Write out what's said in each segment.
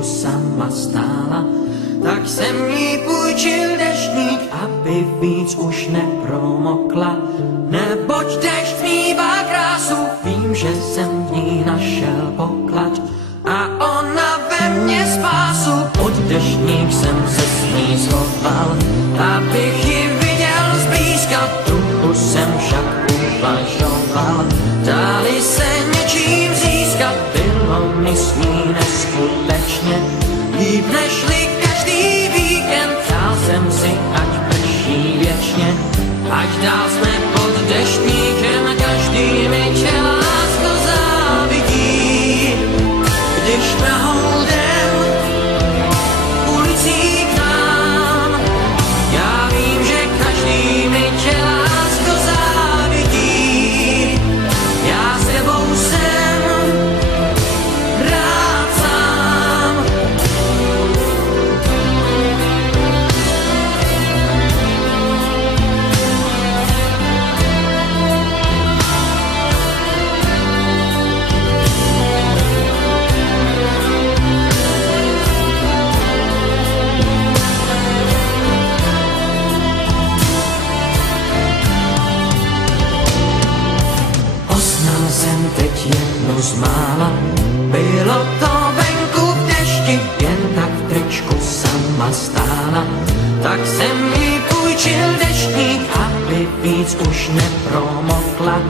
tričku sama stála. Tak jsem jí půjčil deštník, aby víc už nepromokla. Neboť dešť mívá krásu, vím, že jsem v ní našel poklad. A ona ve mně spásu, pod deštník jsem se s ní schoval. Abych ji viděl zblízka, trochu jsem však uvažoval. Dali se něčím získat, bylo mi s ní neskutečně líp nežli každý víkend. Přál jsem si, ať prší věčně, ať dál jsme pod deštníkem, každý mi tě lásko závidí. Když nahoudem ulicí k nám, já vím, že každý mi tě lásko závidí. Já s tebou jsem rád sám. Poznal jsem teď jednu z mála, bylo to venku v dešti, jen tak v tričku sama stála. Tak jsem jí půjčil deštník, aby víc už nepromokla.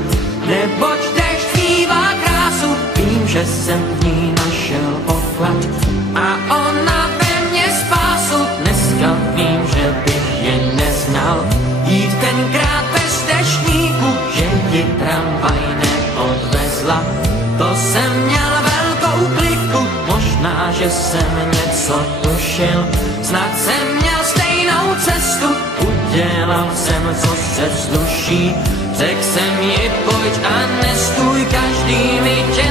Neboť dešť mívá krásu, vím, že jsem v ní našel poklad. A ona ve mně spásu, dneska vím, že bych ji neznal. Jít tenkrát bez deštníku, že ji tramvaj neodvezla. To jsem měl velkou kliku, možná, že jsem něco tušil. Snad jsem měl stejnou cestu, udělal jsem, co se vzduší. Řekl jsem ji, pojď a nestůj, každý mi tě